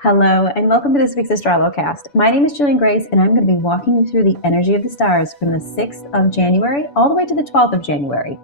Hello, and welcome to this week's AstroloCAST. My name is Jillian Grace, and I'm going to be walking you through the energy of the stars from the 6th of January all the way to the 12th of January.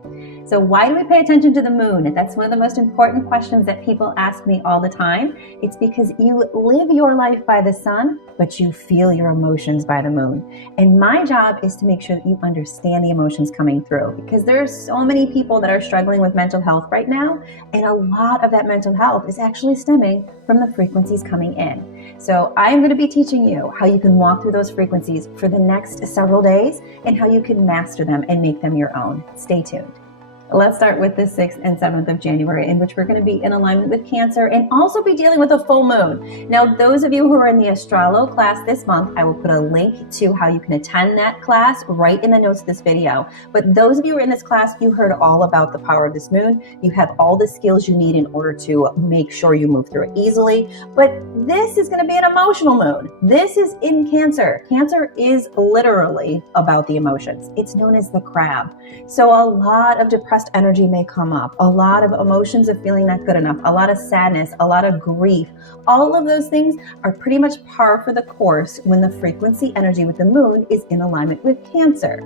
So why do we pay attention to the moon? That's one of the most important questions that people ask me all the time. It's because you live your life by the sun, but you feel your emotions by the moon. And my job is to make sure that you understand the emotions coming through, because there are so many people that are struggling with mental health right now, and a lot of that mental health is actually stemming from the frequencies coming in. So I'm going to be teaching you how you can walk through those frequencies for the next several days and how you can master them and make them your own. Stay tuned. Let's start with the 6th and 7th of January, in which we're going to be in alignment with Cancer and also be dealing with a full moon. Now, those of you who are in the Astrolo class this month, I will put a link to how you can attend that class right in the notes of this video. But those of you who are in this class, you heard all about the power of this moon. You have all the skills you need in order to make sure you move through it easily. But this is going to be an emotional moon. This is in Cancer. Cancer is literally about the emotions. It's known as the crab. So a lot of depressed energy may come up, a lot of emotions of feeling not good enough, a lot of sadness, a lot of grief. All of those things are pretty much par for the course when the frequency energy with the moon is in alignment with Cancer.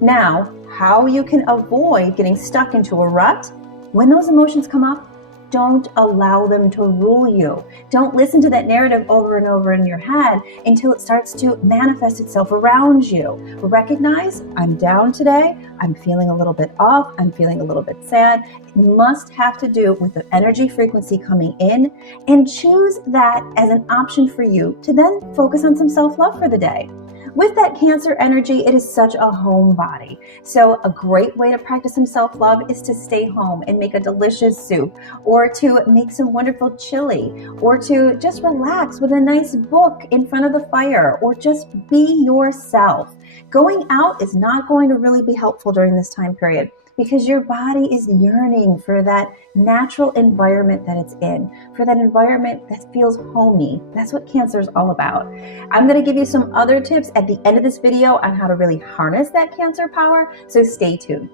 Now, how you can avoid getting stuck into a rut when those emotions come up? Don't allow them to rule you. Don't listen to that narrative over and over in your head until it starts to manifest itself around you. Recognize, I'm down today. I'm feeling a little bit off. I'm feeling a little bit sad. It must have to do with the energy frequency coming in, and choose that as an option for you to then focus on some self-love for the day. With that Cancer energy, it is such a homebody. So a great way to practice some self-love is to stay home and make a delicious soup, or to make some wonderful chili, or to just relax with a nice book in front of the fire, or just be yourself. Going out is not going to really be helpful during this time period, because your body is yearning for that natural environment that it's in, for that environment that feels homey. That's what Cancer is all about. I'm going to give you some other tips at the end of this video on how to really harness that Cancer power, so stay tuned.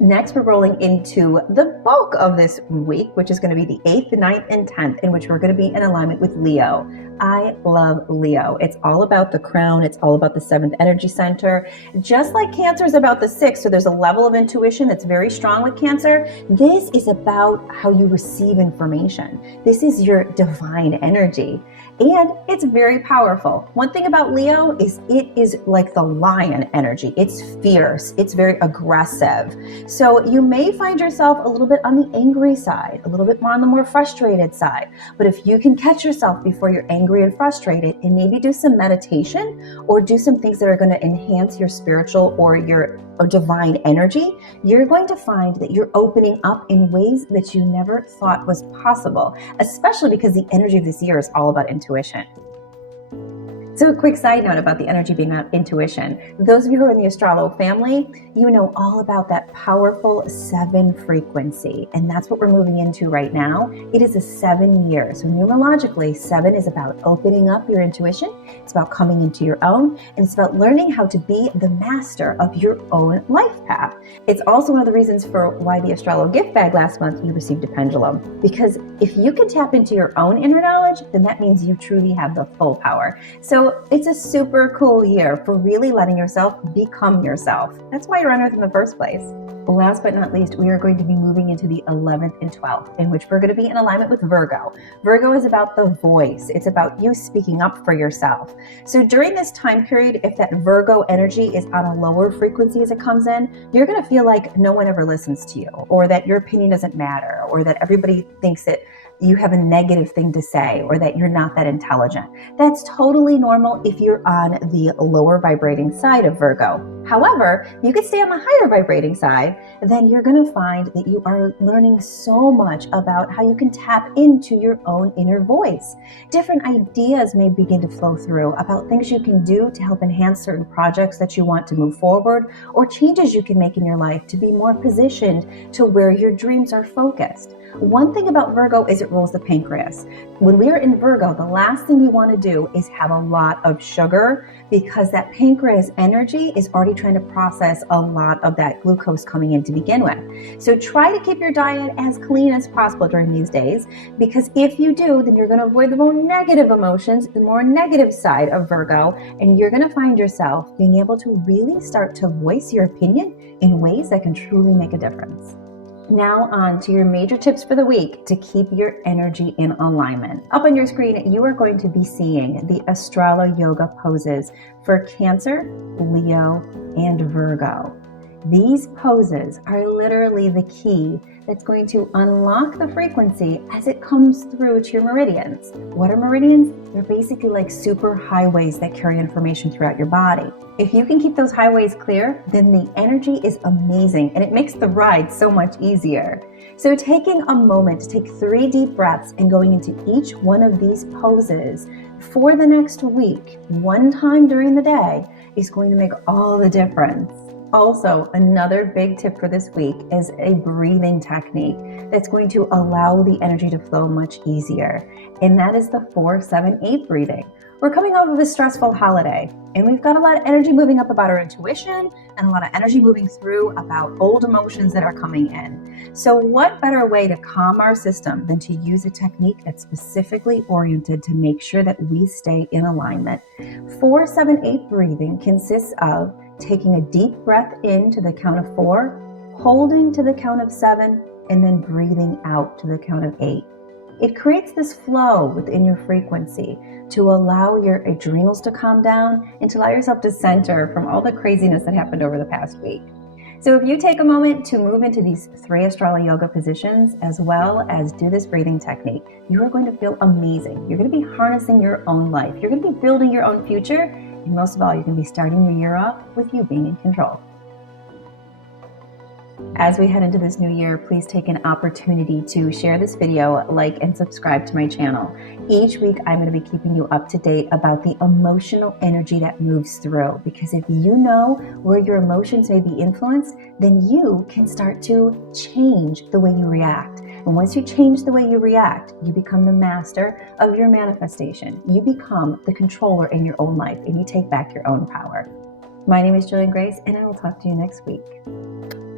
Next, we're rolling into the bulk of this week, which is going to be the 8th, 9th, and 10th, in which we're going to be in alignment with Leo. I love Leo. It's all about the crown. It's all about the 7th energy center. Just like Cancer is about the 6th, so there's a level of intuition that's very strong with Cancer. This is about how you receive information. This is your divine energy. And it's very powerful. One thing about Leo is it is like the lion energy. It's fierce. It's very aggressive. So you may find yourself a little bit on the angry side, a little bit more on the more frustrated side. But if you can catch yourself before you're angry and frustrated, and maybe do some meditation or do some things that are going to enhance your spiritual or your divine energy, you're going to find that you're opening up in ways that you never thought was possible, especially because the energy of this year is all about intuition. So a quick side note about the energy being about intuition. Those of you who are in the Astrolo family, you know all about that powerful 7 frequency. And that's what we're moving into right now. It is a 7 year. So numerologically, 7 is about opening up your intuition. It's about coming into your own. And it's about learning how to be the master of your own life path. It's also one of the reasons for why the Astrolo gift bag last month, you received a pendulum. Because if you can tap into your own inner knowledge, then that means you truly have the full power. So it's a super cool year for really letting yourself become yourself. That's why you're on Earth in the first place. Last but not least, we are going to be moving into the 11th and 12th, in which we're going to be in alignment with Virgo. Virgo is about the voice. It's about you speaking up for yourself. So during this time period, if that Virgo energy is on a lower frequency as it comes in, you're going to feel like no one ever listens to you, or that your opinion doesn't matter, or that everybody thinks that you have a negative thing to say, or that you're not that intelligent. That's totally normal if you're on the lower vibrating side of Virgo. However, you could stay on the higher vibrating side, then you're going to find that you are learning so much about how you can tap into your own inner voice. Different ideas may begin to flow through about things you can do to help enhance certain projects that you want to move forward, or changes you can make in your life to be more positioned to where your dreams are focused. One thing about Virgo is it rules the pancreas. When we are in Virgo, the last thing we want to do is have a lot of sugar, because that pancreas energy is already trying to process a lot of that glucose coming in to begin with. So try to keep your diet as clean as possible during these days, because if you do, then you're going to avoid the more negative emotions, the more negative side of Virgo, and you're going to find yourself being able to really start to voice your opinion in ways that can truly make a difference. Now on to your major tips for the week to keep your energy in alignment. Up on your screen, you are going to be seeing the AstroloYOGA poses for Cancer, Leo, and Virgo. These poses are literally the key that's going to unlock the frequency as it comes through to your meridians. What are meridians? They're basically like super highways that carry information throughout your body. If you can keep those highways clear, then the energy is amazing and it makes the ride so much easier. So taking a moment to take 3 deep breaths and going into each one of these poses for the next week, one time during the day, is going to make all the difference. Also, another big tip for this week is a breathing technique that's going to allow the energy to flow much easier. And that is the 4-7-8 breathing. We're coming off of a stressful holiday, and we've got a lot of energy moving up about our intuition and a lot of energy moving through about old emotions that are coming in. So what better way to calm our system than to use a technique that's specifically oriented to make sure that we stay in alignment? 4-7-8 breathing consists of taking a deep breath in to the count of 4, holding to the count of 7, and then breathing out to the count of 8. It creates this flow within your frequency to allow your adrenals to calm down and to allow yourself to center from all the craziness that happened over the past week. So if you take a moment to move into these 3 AstroloYOGA positions, as well as do this breathing technique, you are going to feel amazing. You're going to be harnessing your own life. You're going to be building your own future. And most of all, you're going to be starting your year off with you being in control. As we head into this new year, please take an opportunity to share this video, like, and subscribe to my channel. Each week, I'm going to be keeping you up to date about the emotional energy that moves through, because if you know where your emotions may be influenced, then you can start to change the way you react. And once you change the way you react, you become the master of your manifestation. You become the controller in your own life, and you take back your own power. My name is Julie Grace, and I will talk to you next week.